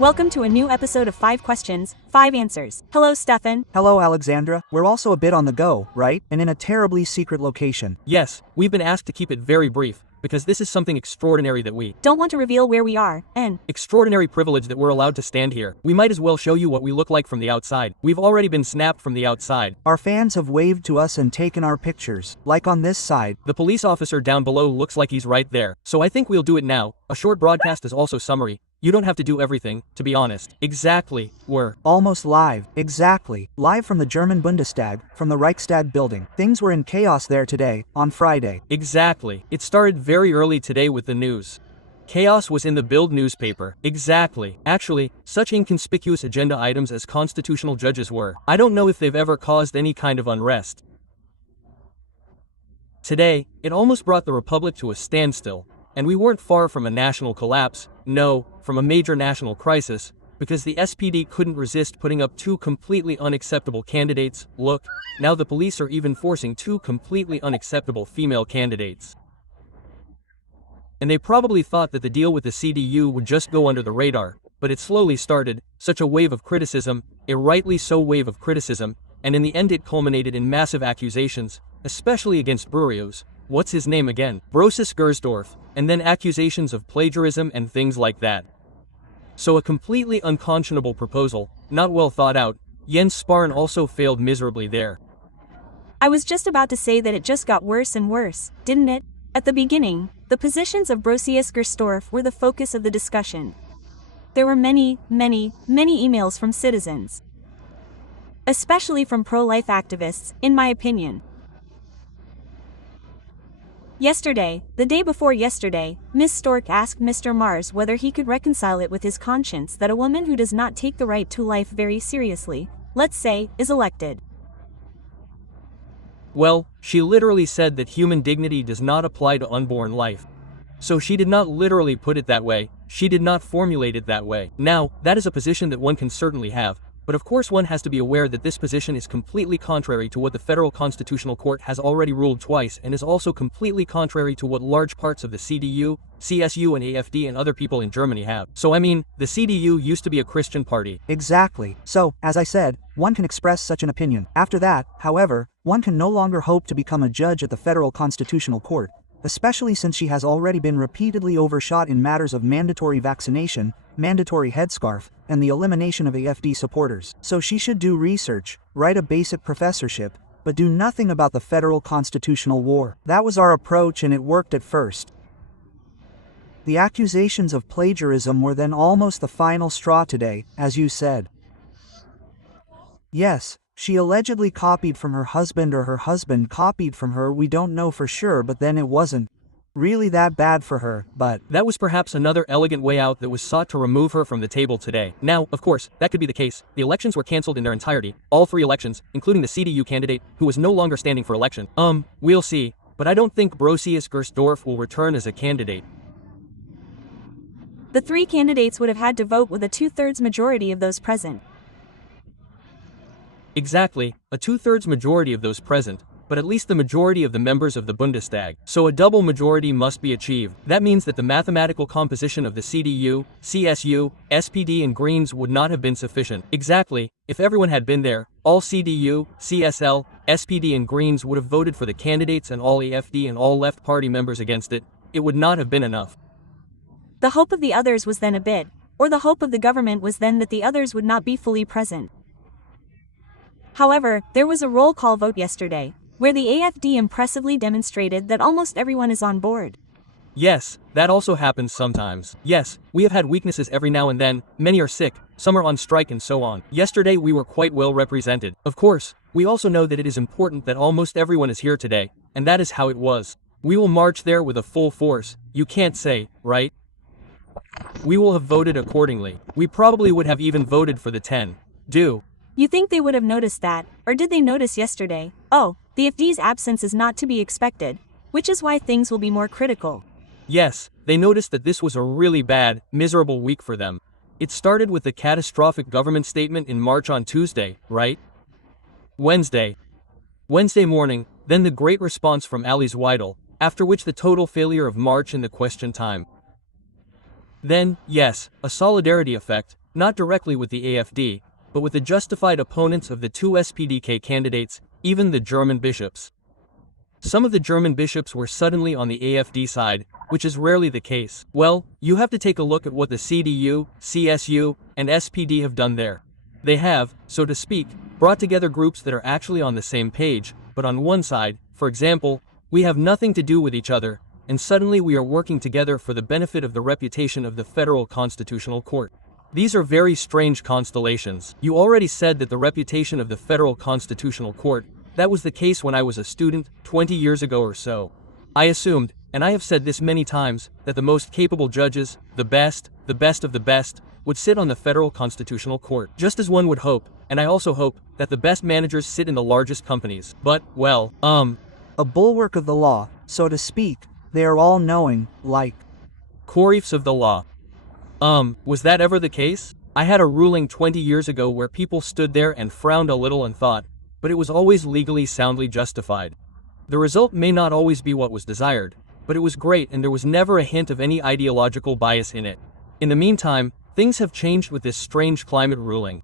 Welcome to a new episode of 5 Questions, 5 Answers. Hello, Stefan. Hello, Alexandra. We're also a bit on the go, right? And in a terribly secret location. Yes, we've been asked to keep it very brief, because this is something extraordinary that we don't want to reveal where we are, and extraordinary privilege that we're allowed to stand here. We might as well show you what we look like from the outside. We've already been snapped from the outside. Our fans have waved to us and taken our pictures, like on this side. The police officer down below looks like he's right there. So I think we'll do it now. A short broadcast is also summary. You don't have to do everything, to be honest. Exactly, we're almost live. Exactly. Live from the German Bundestag, from the Reichstag building. Things were in chaos there today, on Friday. Exactly. It started very early today with the news. Chaos was in the Bild newspaper. Exactly. Actually, such inconspicuous agenda items as constitutional judges were. I don't know if they've ever caused any kind of unrest. Today, it almost brought the Republic to a standstill. And we weren't far from a national collapse, no, from a major national crisis, because the SPD couldn't resist putting up 2 completely unacceptable candidates. Look, now the police are even forcing 2 completely unacceptable female candidates. And they probably thought that the deal with the CDU would just go under the radar, but it slowly started, such a wave of criticism, a rightly so wave of criticism, and in the end it culminated in massive accusations, especially against Brurios. What's his name again? Brosis Gersdorf, and then accusations of plagiarism and things like that. So a completely unconscionable proposal, not well thought out. Jens Spahn also failed miserably there. I was just about to say that it just got worse and worse, didn't it? At the beginning, the positions of Brosis Gersdorf were the focus of the discussion. There were many emails from citizens. Especially from pro-life activists, in my opinion. Yesterday, the day before yesterday, Ms. Stork asked Mr. Mars whether he could reconcile it with his conscience that a woman who does not take the right to life very seriously, let's say, is elected. Well, she literally said that human dignity does not apply to unborn life. So she did not literally put it that way, she did not formulate it that way. Now, that is a position that one can certainly have. But of course one has to be aware that this position is completely contrary to what the Federal Constitutional Court has already ruled twice and is also completely contrary to what large parts of the CDU, CSU and AfD and other people in Germany have. So I mean, the CDU used to be a Christian party. Exactly. So, as I said, one can express such an opinion. After that, however, one can no longer hope to become a judge at the Federal Constitutional Court, especially since she has already been repeatedly overshot in matters of mandatory vaccination, mandatory headscarf, and the elimination of AfD supporters. So she should do research, write a basic professorship, but do nothing about the federal constitutional war. That was our approach and it worked at first. The accusations of plagiarism were then almost the final straw today, as you said. Yes, she allegedly copied from her husband or her husband copied from her, we don't know for sure, but then it wasn't really that bad for her, but that was perhaps another elegant way out that was sought to remove her from the table today. Now, of course, that could be the case. The elections were cancelled in their entirety, all 3 elections, including the CDU candidate, who was no longer standing for election. We'll see, but I don't think Brosis Gersdorf will return as a candidate. The 3 candidates would have had to vote with a 2/3 majority of those present. Exactly, a 2/3 majority of those present. But at least the majority of the members of the Bundestag. So a double majority must be achieved. That means that the mathematical composition of the CDU, CSU, SPD and Greens would not have been sufficient. Exactly, if everyone had been there, all CDU, CSL, SPD and Greens would have voted for the candidates and all AfD and all left party members against it, it would not have been enough. The hope of the others was then a bid, or the hope of the government was then that the others would not be fully present. However, there was a roll call vote yesterday, where the AfD impressively demonstrated that almost everyone is on board. Yes, that also happens sometimes. Yes, we have had weaknesses every now and then, many are sick, some are on strike and so on. Yesterday we were quite well represented. Of course, we also know that it is important that almost everyone is here today, and that is how it was. We will march there with a full force, you can't say, right? We will have voted accordingly. We probably would have even voted for the 10. You think they would have noticed that, or did they notice yesterday? Oh, the AfD's absence is not to be expected, which is why things will be more critical. Yes, they noticed that this was a really bad, miserable week for them. It started with the catastrophic government statement in March on Tuesday, right? Wednesday morning, then the great response from Alice Weidel, after which the total failure of March in the question time. Then, yes, a solidarity effect, not directly with the AfD, but with the justified opponents of the two SPDK candidates, even the German bishops. Some of the German bishops were suddenly on the AfD side, which is rarely the case. Well, you have to take a look at what the CDU, CSU, and SPD have done there. They have, so to speak, brought together groups that are actually on the same page, but on one side, for example, we have nothing to do with each other, and suddenly we are working together for the benefit of the reputation of the Federal Constitutional Court. These are very strange constellations. You already said that the reputation of the Federal Constitutional Court, that was the case when I was a student, 20 years ago or so. I assumed, and I have said this many times, that the most capable judges, the best of the best, would sit on the Federal Constitutional Court. Just as one would hope, and I also hope, that the best managers sit in the largest companies. But, well, a bulwark of the law, so to speak, they are all knowing, like Coryphs of the law. Was that ever the case? I had a ruling 20 years ago where people stood there and frowned a little and thought, but it was always legally soundly justified. The result may not always be what was desired, but it was great and there was never a hint of any ideological bias in it. In the meantime, things have changed with this strange climate ruling.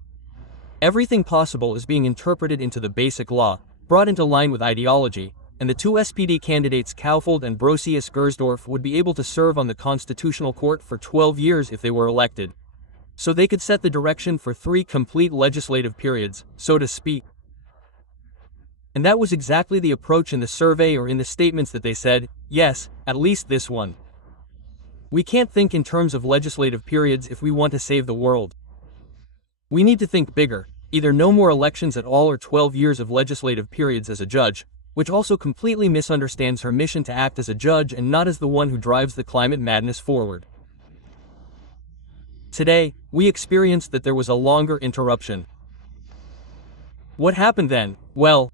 Everything possible is being interpreted into the basic law, brought into line with ideology, and the two SPD candidates Kaufeld and Brosius-Gersdorf would be able to serve on the Constitutional Court for 12 years if they were elected. So they could set the direction for 3 complete legislative periods, so to speak. And that was exactly the approach in the survey or in the statements that they said, yes, at least this one. We can't think in terms of legislative periods if we want to save the world. We need to think bigger, either no more elections at all or 12 years of legislative periods as a judge, which also completely misunderstands her mission to act as a judge and not as the one who drives the climate madness forward. Today, we experienced that there was a longer interruption. What happened then? Well,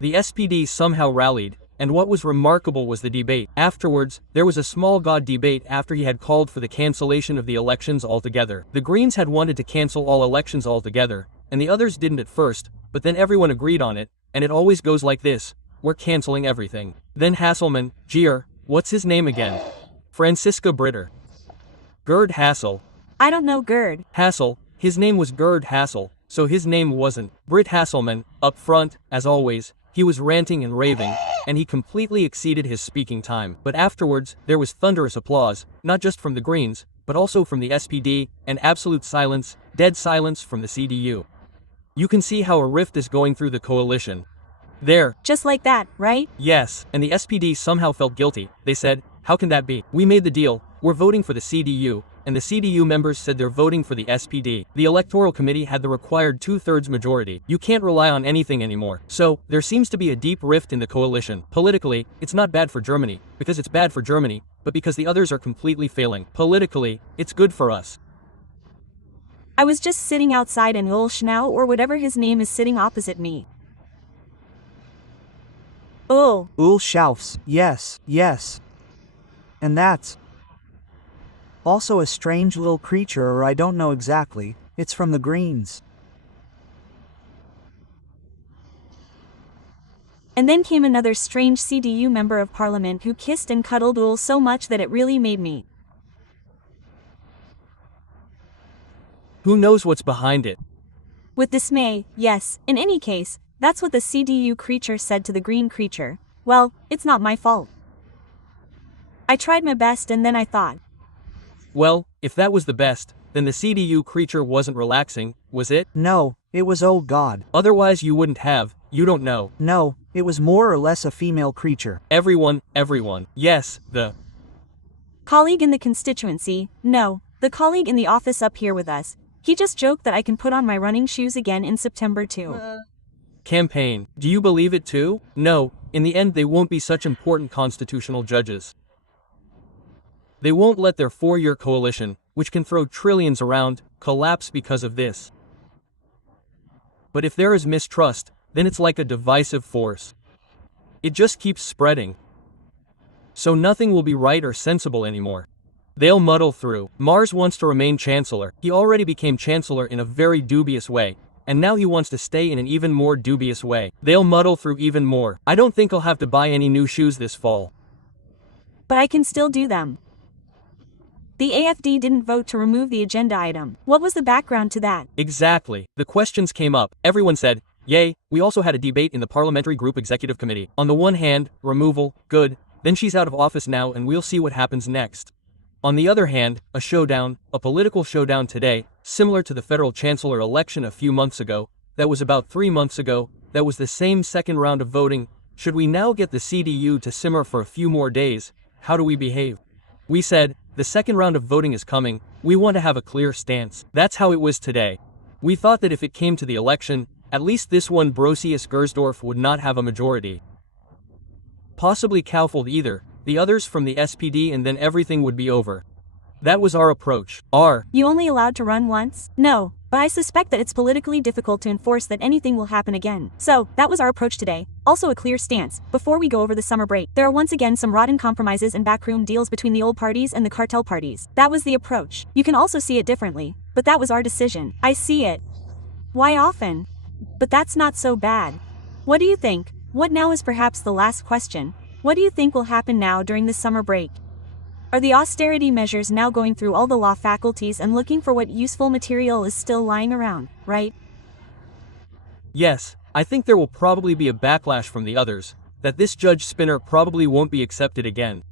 the SPD somehow rallied, and what was remarkable was the debate. Afterwards, there was a small god debate after he had called for the cancellation of the elections altogether. The Greens had wanted to cancel all elections altogether, and the others didn't at first, but then everyone agreed on it, and it always goes like this. We're canceling everything. Then Hasselman, what's his name again? Franziska Britter. Gerd Hassel. I don't know Gerd. Hassel, his name was Gerd Hassel, so his name wasn't Britt Hasselman. Up front, as always, he was ranting and raving, and he completely exceeded his speaking time. But afterwards, there was thunderous applause, not just from the Greens, but also from the SPD, and absolute silence, dead silence from the CDU. You can see how a rift is going through the coalition. There. Just like that, right? Yes, and the SPD somehow felt guilty. They said, how can that be? We made the deal, we're voting for the CDU, and the CDU members said they're voting for the SPD. The Electoral Committee had the required 2/3 majority. You can't rely on anything anymore. So, there seems to be a deep rift in the coalition. Politically, it's not bad for Germany, because it's bad for Germany, but because the others are completely failing. Politically, it's good for us. I was just sitting outside and Ul Schnau or whatever his name is sitting opposite me. Ul Schaufs, yes. And that's also a strange little creature, or I don't know exactly, it's from the Greens. And then came another strange CDU member of parliament who kissed and cuddled Ul so much that it really made me. Who knows what's behind it? With dismay, yes, in any case, that's what the CDU creature said to the Green creature. Well, it's not my fault. I tried my best and then I thought. Well, if that was the best, then the CDU creature wasn't relaxing, was it? No, it was oh god. Otherwise you wouldn't have, you don't know. No, it was more or less a female creature. Everyone, yes, the colleague in the constituency, no, the colleague in the office up here with us. He just joked that I can put on my running shoes again in September too. Campaign. Do you believe it too? No, in the end they won't be such important constitutional judges. They won't let their 4-year coalition, which can throw trillions around, collapse because of this. But if there is mistrust, then it's like a divisive force. It just keeps spreading. So nothing will be right or sensible anymore. They'll muddle through. Mars wants to remain chancellor. He already became chancellor in a very dubious way, and now he wants to stay in an even more dubious way. They'll muddle through even more. I don't think I'll have to buy any new shoes this fall. But I can still do them. The AFD didn't vote to remove the agenda item. What was the background to that? Exactly. The questions came up. Everyone said, yay. We also had a debate in the Parliamentary Group Executive Committee. On the one hand, removal, good. Then she's out of office now and we'll see what happens next. On the other hand, a showdown, a political showdown today, similar to the federal chancellor election a few months ago, that was about 3 months ago, that was the same second round of voting. Should we now get the CDU to simmer for a few more days? How do we behave? We said, the second round of voting is coming, we want to have a clear stance. That's how it was today. We thought that if it came to the election, at least this one Brosius-Gersdorf would not have a majority. Possibly Kaufeld either, the others from the SPD, and then everything would be over. That was our approach. You only allowed to run once? No, but I suspect that it's politically difficult to enforce that anything will happen again. So, that was our approach today. Also a clear stance. Before we go over the summer break, there are once again some rotten compromises and backroom deals between the old parties and the cartel parties. That was the approach. You can also see it differently, but that was our decision. I see it. Why often? But that's not so bad. What do you think? What now is perhaps the last question. What do you think will happen now during the summer break? Are the austerity measures now going through all the law faculties and looking for what useful material is still lying around, right? Yes, I think there will probably be a backlash from the others, that this Judge Spinner probably won't be accepted again.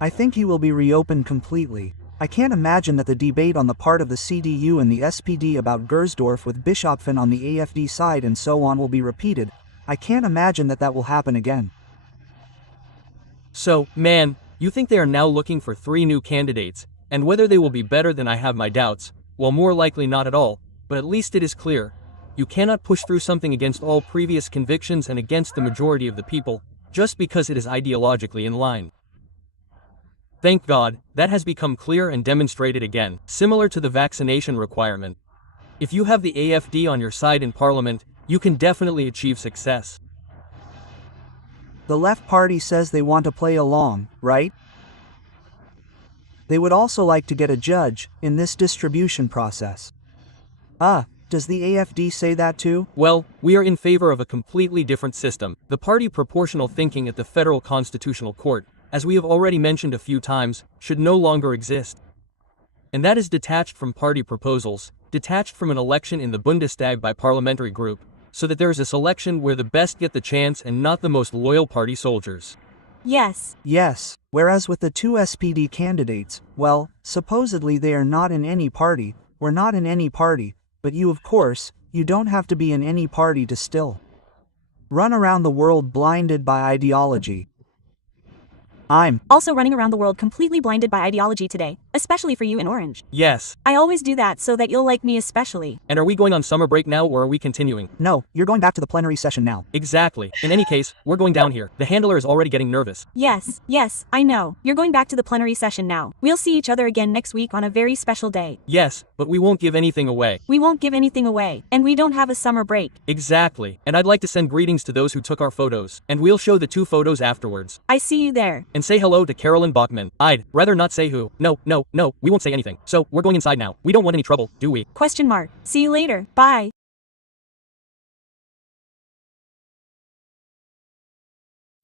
I think he will be reopened completely. I can't imagine that the debate on the part of the CDU and the SPD about Gersdorf with Bischopfen on the AFD side and so on will be repeated. I can't imagine that will happen again. So, man, you think they are now looking for 3 new candidates, and whether they will be better than I have my doubts, well, more likely not at all, but at least it is clear. You cannot push through something against all previous convictions and against the majority of the people, just because it is ideologically in line. Thank God, that has become clear and demonstrated again, similar to the vaccination requirement. If you have the AFD on your side in Parliament, you can definitely achieve success. The left party says they want to play along, right? They would also like to get a judge in this distribution process. Does the AFD say that too? Well, we are in favor of a completely different system, the party proportional thinking at the Federal Constitutional Court, as we have already mentioned a few times, should no longer exist. And that is detached from party proposals, detached from an election in the Bundestag by parliamentary group, so that there is a selection where the best get the chance and not the most loyal party soldiers. Yes. Yes, whereas with the 2 SPD candidates, well, supposedly they are not in any party, we're not in any party, but you of course, you don't have to be in any party to still run around the world blinded by ideology. I'm also running around the world completely blinded by ideology today, especially for you in orange. Yes. I always do that so that you'll like me especially. And are we going on summer break now or are we continuing? No, you're going back to the plenary session now. Exactly. In any case, we're going down here. The handler is already getting nervous. Yes, I know. You're going back to the plenary session now. We'll see each other again next week on a very special day. Yes, but we won't give anything away. We won't give anything away. And we don't have a summer break. Exactly. And I'd like to send greetings to those who took our photos. And we'll show the 2 photos afterwards. I see you there. And say hello to Carolyn Bachman. I'd rather not say who. No, we won't say anything. So, we're going inside now. We don't want any trouble, do we? See you later. Bye.